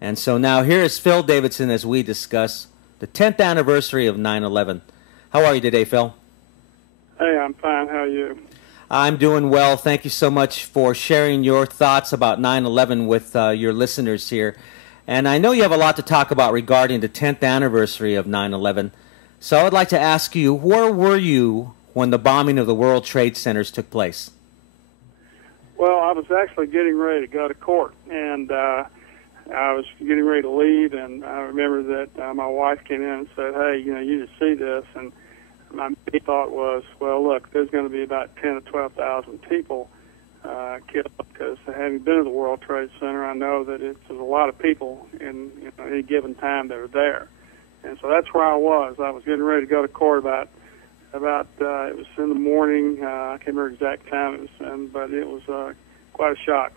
And so now here is Phil Davidson as we discuss the 10th anniversary of 9/11. How are you today, Phil? Hey, I'm fine. How are you? I'm doing well. Thank you so much for sharing your thoughts about 9/11 with your listeners here. And I know you have a lot to talk about regarding the 10th anniversary of 9/11. So I'd like to ask you, where were you when the bombing of the World Trade Centers took place? Well, I was actually getting ready to go to court, and I was getting ready to leave, and I remember that my wife came in and said, hey, you just see this, and my main thought was, well, look, there's going to be about 10 to 12,000 people killed, because having been to the World Trade Center, I know that there's a lot of people in any given time that are there. And so that's where I was. I was getting ready to go to court about it was in the morning. I can't remember the exact time it was, but it was quite a shock.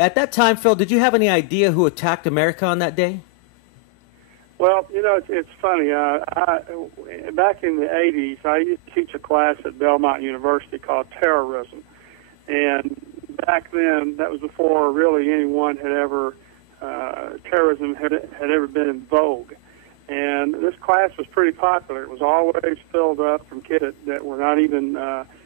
At that time, Phil, did you have any idea who attacked America on that day? Well, it's funny. Back in the 80s, I used to teach a class at Belmont University called Terrorism. And back then, that was before really anyone had ever, terrorism had ever been in vogue. And this class was pretty popular. It was always filled up from kids that were not even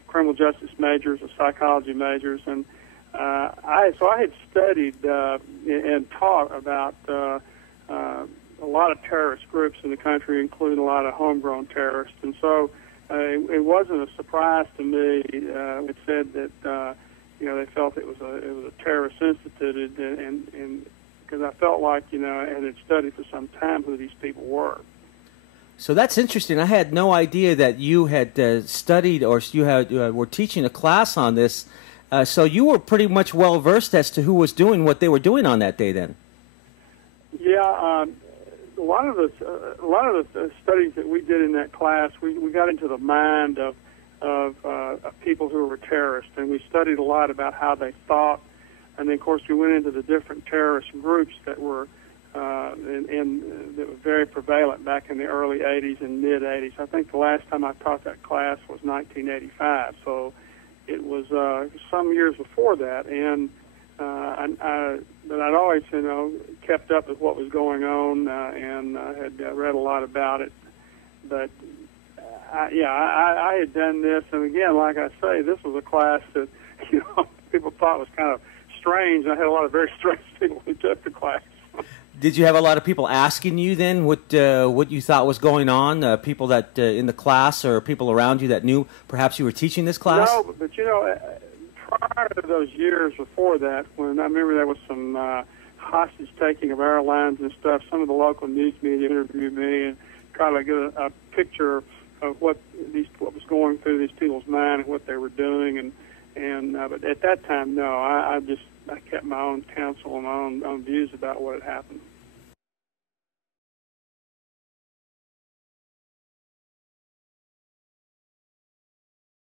criminal justice majors or psychology majors. And I had studied and taught about a lot of terrorist groups in the country, including a lot of homegrown terrorists. And so it wasn't a surprise to me. It said that they felt it was a terrorist instituted, and because I felt like I had studied for some time who these people were. So that's interesting. I had no idea that you had studied or you were teaching a class on this. So you were pretty much well versed as to who was doing what they were doing on that day, then. Yeah. A lot of the studies that we did in that class, we got into the mind of people who were terrorists, and we studied a lot about how they thought, and then of course we went into the different terrorist groups that were that were very prevalent back in the early 80s and mid 80s. I think the last time I taught that class was 1985, so it was some years before that, and but I'd always, kept up with what was going on and had read a lot about it. But I had done this, and again, like I say, this was a class that people thought was kind of strange. I had a lot of very strange people who took the class. Did you have a lot of people asking you then what you thought was going on? People that in the class or people around you that knew perhaps you were teaching this class? No, but prior to those years before that, when I remember there was some hostage taking of airlines and stuff, some of the local news media interviewed me and tried to get a picture of what was going through these people's mind and what they were doing, but at that time, no, I kept my own counsel and my own views about what had happened.